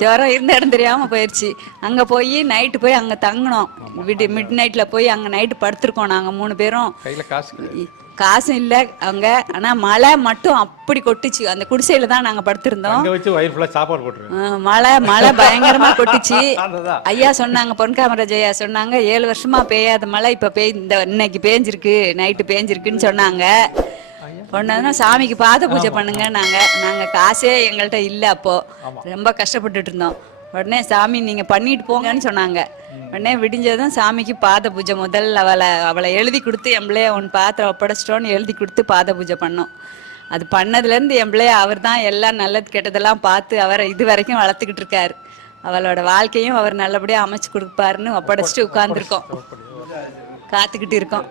ஜுரம் இருந்த இடம் தெரியாமல் போயிடுச்சு. அங்கே போய் நைட்டு போய் அங்கே தங்கினோம். மிட் நைட்டில் போய் அங்கே நைட்டு படுத்துருக்கோம் நாங்கள் 3 பேரும். கையில் காசு காசும் இல்லை அங்கே. ஆனால் மழை மட்டும் அப்படி கொட்டுச்சு. அந்த குடிசையில் தான் நாங்கள் படுத்திருந்தோம். மழை பயங்கரமாக கொட்டுச்சு. ஐயா சொன்னாங்க, பொன்காமராஜ் ஐயா சொன்னாங்க, 7 வருஷமா பெய்யாத மழை இப்போ இன்னைக்கு பேஞ்சிருக்கு, நைட்டு பேஞ்சிருக்குன்னு சொன்னாங்க. பொண்ணு சாமிக்கு பாத பூஜை பண்ணுங்க. நாங்கள் காசே எங்கள்கிட்ட இல்லை. அப்போது ரொம்ப கஷ்டப்பட்டுட்டு இருந்தோம். உடனே சாமி நீங்கள் பண்ணிட்டு போங்கன்னு சொன்னாங்க. உடனே விடிஞ்சதும் சாமிக்கு பாத பூஜை முதல்ல அவளை எழுதி கொடுத்து, என் பிள்ளைய உன் பாத்திரம் ஒப்படைச்சிட்டோன்னு எழுதி கொடுத்து பாத பூஜை பண்ணோம். அது பண்ணதுலேருந்து என் பிள்ளைய அவர் தான் எல்லாம் நல்லது கெட்டதெல்லாம் பார்த்து அவரை இது வரைக்கும் வளர்த்துக்கிட்டு இருக்காரு. அவளோட வாழ்க்கையும் அவர் நல்லபடியாக அமைச்சு கொடுப்பாருன்னு ஒப்படைச்சிட்டு உட்காந்துருக்கோம், காத்துக்கிட்டு இருக்கோம்.